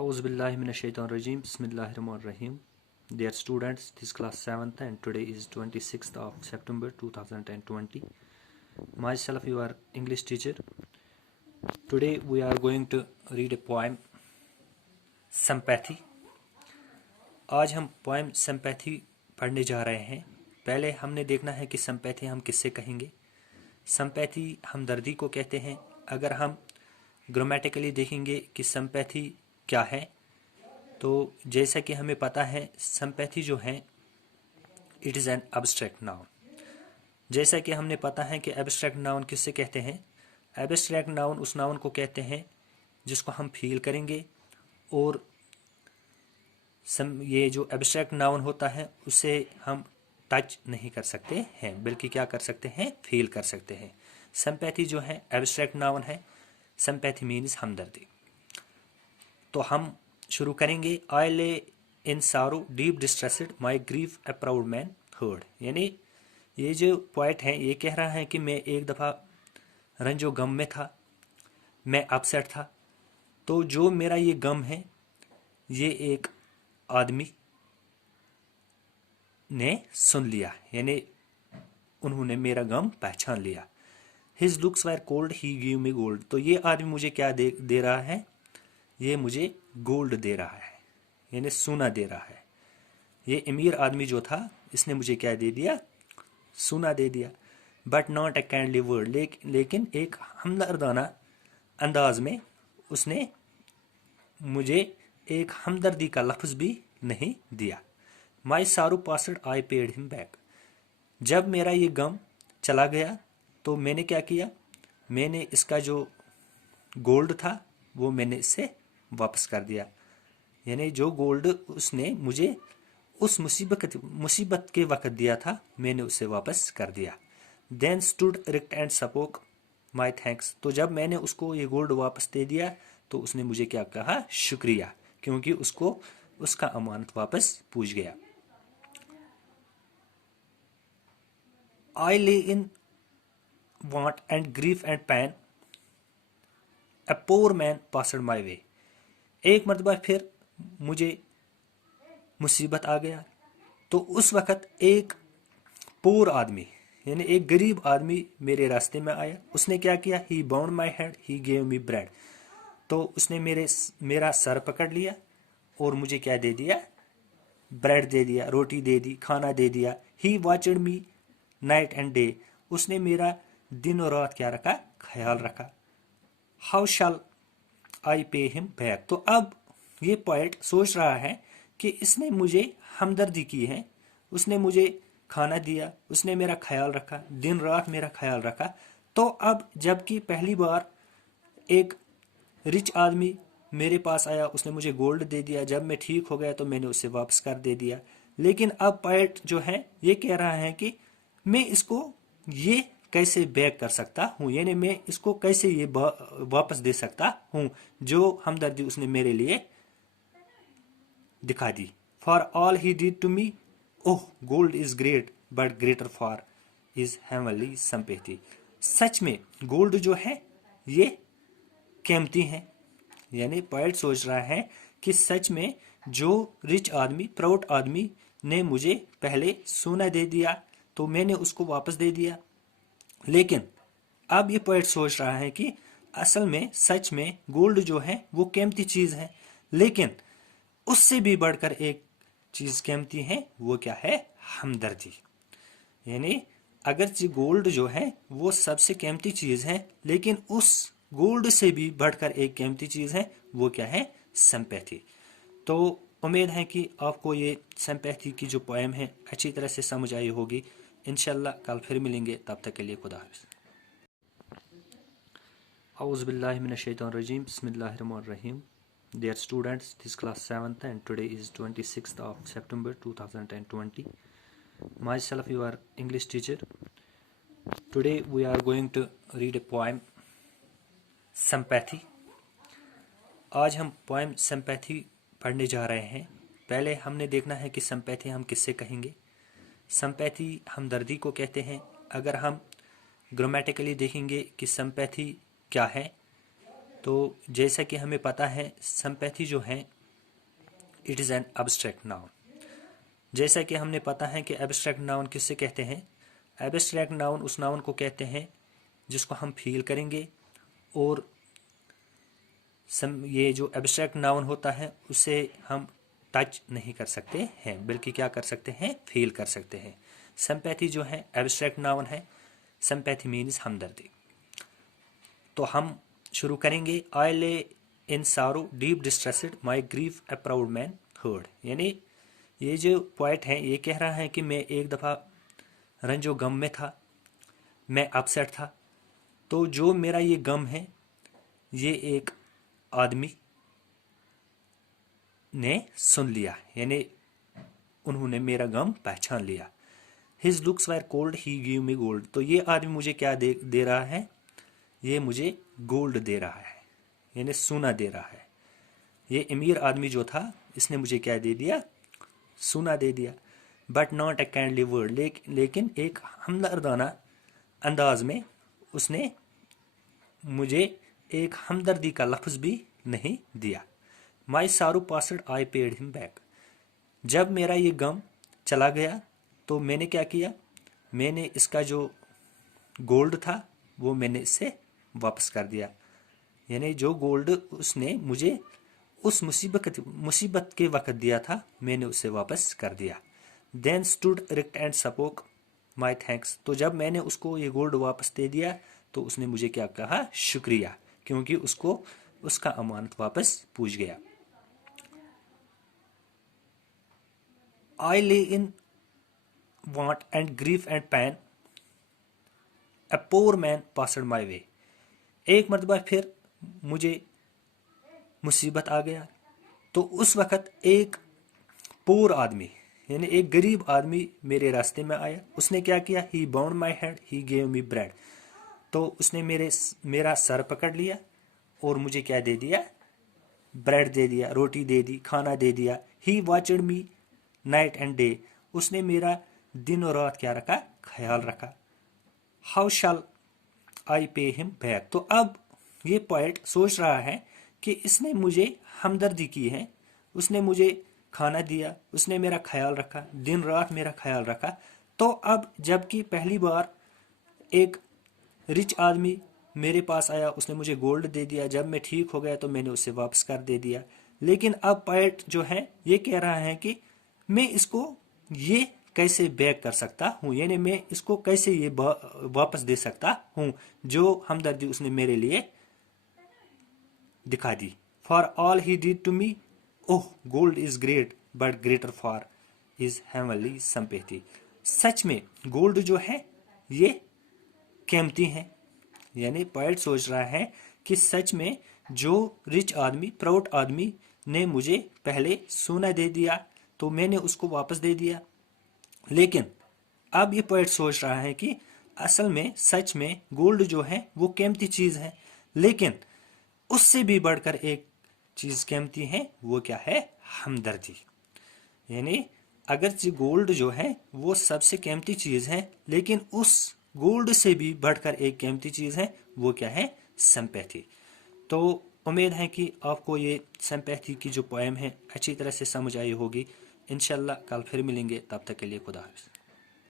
Auzubillahiminash-shaytanir-rajim. Bismillahir-rahmanir-rahim. Dear students, this class 7th and today is 26th of September 2020. Myself, your English teacher. Today we are going to read a poem, Sympathy. आज हम poem Sympathy पढ़ने जा रहे हैं. पहले हमने देखना है कि Sympathy हम किससे कहेंगे. Sympathy हमदर्दी को कहते हैं. अगर हम ग्रामेटिकली देखेंगे कि Sympathy क्या है, तो जैसा कि हमें पता है सिंपैथी जो है it is an abstract noun. जैसा कि हमने पता है कि एब्स्ट्रैक्ट नाउन किससे कहते हैं. एब्स्ट्रैक्ट नाउन उस नाउन को कहते हैं जिसको हम फील करेंगे, और ये जो एब्स्ट्रैक्ट नाउन होता है उसे हम टच नहीं कर सकते हैं, बल्कि क्या कर सकते हैं, फील कर सकते हैं. सिंपैथी जो है एब्स्ट्रैक्ट नाउन है. सिंपैथी मीन्स हमदर्दी. तो हम शुरू करेंगे. आई ले इन सारो डीप डिस्ट्रेस्ड माई ग्रीफ ए प्राउड मैन हर्ड. यानी ये जो पोइट है ये कह रहा है कि मैं एक दफ़ा रंजो गम में था, मैं अपसेट था, तो जो मेरा ये गम है ये एक आदमी ने सुन लिया, यानी उन्होंने मेरा गम पहचान लिया. His looks were cold he give me gold. तो ये आदमी मुझे क्या दे रहा है, ये मुझे गोल्ड दे रहा है, यानी सोना दे रहा है. ये अमीर आदमी जो था इसने मुझे क्या दे दिया, सोना दे दिया. But not a kindly word. लेकिन एक हमदर्दाना अंदाज में उसने मुझे एक हमदर्दी का लफ्ज़ भी नहीं दिया. माई सारू passed I paid him back. जब मेरा ये गम चला गया तो मैंने क्या किया, मैंने इसका जो गोल्ड था वो मैंने इससे वापस कर दिया. यानी जो गोल्ड उसने मुझे उस मुसीबत के वक्त दिया था मैंने उसे वापस कर दिया. Then stood erect and spoke my thanks. तो जब मैंने उसको ये गोल्ड वापस दे दिया तो उसने मुझे क्या कहा, शुक्रिया, क्योंकि उसको उसका अमानत वापस पूछ गया. आई ले इन want and grief and pain, a poor man passed my way. एक मरतबा फिर मुझे मुसीबत आ गया तो उस वक़्त एक पोर आदमी यानी एक गरीब आदमी मेरे रास्ते में आया. उसने क्या किया, he bound my head he gave me bread. तो उसने मेरा सर पकड़ लिया और मुझे क्या दे दिया, ब्रेड दे दिया, रोटी दे दी, खाना दे दिया. He watched me night and day. उसने मेरा दिन और रात क्या रखा, ख्याल रखा. How shell I pay him back. तो अब ये पोएट सोच रहा है कि इसने मुझे हमदर्दी की है, उसने मुझे खाना दिया, उसने मेरा ख्याल रखा, दिन रात मेरा ख्याल रखा. तो अब जबकि पहली बार एक रिच आदमी मेरे पास आया, उसने मुझे गोल्ड दे दिया, जब मैं ठीक हो गया तो मैंने उसे वापस कर दे दिया. लेकिन अब पोएट जो है ये कह रहा है कि मैं इसको ये कैसे बैक कर सकता हूँ, यानी मैं इसको कैसे ये वापस दे सकता हूँ जो हमदर्दी उसने मेरे लिए दिखा दी. For all he did to me, oh gold is great but greater far is heavenly sympathy. सच में गोल्ड जो है ये कीमती है. यानी पोएट सोच रहा है कि सच में जो रिच आदमी, प्राउड आदमी ने मुझे पहले सोना दे दिया तो मैंने उसको वापस दे दिया. लेकिन अब ये पोएट सोच रहा है कि असल में सच में गोल्ड जो है वो कीमती चीज है, लेकिन उससे भी बढ़कर एक चीज कीमती है, वो क्या है, हमदर्दी. यानी अगर गोल्ड जो है वो सबसे कीमती चीज है, लेकिन उस गोल्ड से भी बढ़कर एक कीमती चीज है, वो क्या है, सिंपैथी. तो उम्मीद है कि आपको ये सिंपैथी की जो पोएम है अच्छी तरह से समझ आई होगी. इंशाल्लाह कल फिर मिलेंगे, तब तक के लिए खुदा हाफिज़. Auzubillahiminash-shaytanir-rajim. Bismillahir-rahmanir-rahim. Dear students, this class 7th and today is 26th of September 2020. Myself, your English teacher. Today we are going to read a poem, Sympathy. आज हम poem Sympathy पढ़ने जा रहे हैं. पहले हमने देखना है कि Sympathy हम किससे कहेंगे. सिंपैथी हमदर्दी को कहते हैं. अगर हम ग्रामेटिकली देखेंगे कि सिंपैथी क्या है, तो जैसा कि हमें पता है सिंपैथी जो है it is an abstract noun. जैसा कि हमने पता है कि एब्स्ट्रैक्ट नाउन किससे कहते हैं, एब्स्ट्रैक्ट नाउन उस नाउन को कहते हैं जिसको हम फील करेंगे और ये जो एब्स्ट्रैक्ट नाउन होता है उसे हम टच नहीं कर सकते हैं, बल्कि क्या कर सकते हैं, फील कर सकते हैं। सिंपैथी जो है एब्स्ट्रैक्ट नाउन है, सिंपैथी मीन्स हमदर्दी। तो हम शुरू करेंगे। आई ले इन सारो डीप डिस्ट्रेस्ड माई ग्रीफ ए प्राउड मैन हर्ड। यानी ये जो पोइट है ये कह रहा है कि मैं एक दफ़ा रंजो गम में था, मैं अपसेट था, तो जो मेरा ये गम है ये एक आदमी ने सुन लिया, यानी उन्होंने मेरा गम पहचान लिया। His looks were cold he give me gold. तो ये आदमी मुझे क्या दे रहा है, ये मुझे गोल्ड दे रहा है, यानी सोना दे रहा है। ये अमीर आदमी जो था इसने मुझे क्या दे दिया, सोना दे दिया। But not a kindly word, लेकिन एक हमदर्दाना अंदाज में उसने मुझे एक हमदर्दी का लफ्ज़ भी नहीं दिया। माई सारू passed I paid him back. जब मेरा ये गम चला गया तो मैंने क्या किया, मैंने इसका जो गोल्ड था वो मैंने इससे वापस कर दिया। यानी जो गोल्ड उसने मुझे उस मुसीबत के वक्त दिया था मैंने उसे वापस कर दिया। Then stood erect and spoke my thanks. तो जब मैंने उसको ये गोल्ड वापस दे दिया तो उसने मुझे क्या कहा, शुक्रिया, क्योंकि उसको उसका अमानत वापस पूछ गया। आई ले इन want and grief and pain, a poor man passed my way। एक मरतबा फिर मुझे मुसीबत आ गया तो उस वक़्त एक पोर आदमी यानी एक गरीब आदमी मेरे रास्ते में आया। उसने क्या किया, he bound my head he gave me bread. तो उसने मेरा सर पकड़ लिया और मुझे क्या दे दिया, ब्रेड दे दिया, रोटी दे दी, खाना दे दिया। He watched me night and day. उसने मेरा दिन और रात क्या रखा, ख्याल रखा। How shell I pay him back. तो अब ये पोएट सोच रहा है कि इसने मुझे हमदर्दी की है, उसने मुझे खाना दिया, उसने मेरा ख्याल रखा, दिन रात मेरा ख्याल रखा। तो अब जबकि पहली बार एक रिच आदमी मेरे पास आया, उसने मुझे गोल्ड दे दिया, जब मैं ठीक हो गया तो मैंने उसे वापस कर दे दिया। लेकिन अब पोएट जो है ये कह रहा है कि मैं इसको ये कैसे बैक कर सकता हूँ, यानी मैं इसको कैसे ये वापस दे सकता हूँ जो हमदर्दी उसने मेरे लिए दिखा दी। For all he did to me, oh gold is great but greater far is heavenly sympathy. सच में गोल्ड जो है ये कीमती है। यानी पोएट सोच रहा है कि सच में जो रिच आदमी, प्राउड आदमी ने मुझे पहले सोना दे दिया तो मैंने उसको वापस दे दिया। लेकिन अब ये पोएट सोच रहा है कि असल में सच में गोल्ड जो है वो कीमती चीज है, लेकिन उससे भी बढ़कर एक चीज कीमती है, वो क्या है, हमदर्दी। यानी अगर गोल्ड जो है वो सबसे कीमती चीज है, लेकिन उस गोल्ड से भी बढ़कर एक कीमती चीज है, वो क्या है, सिंपैथी। तो उम्मीद है कि आपको ये सिंपैथी की जो पोएम है अच्छी तरह से समझ आई होगी। इंशाल्लाह कल फिर मिलेंगे, तब तक के लिए खुदा हाफिज़।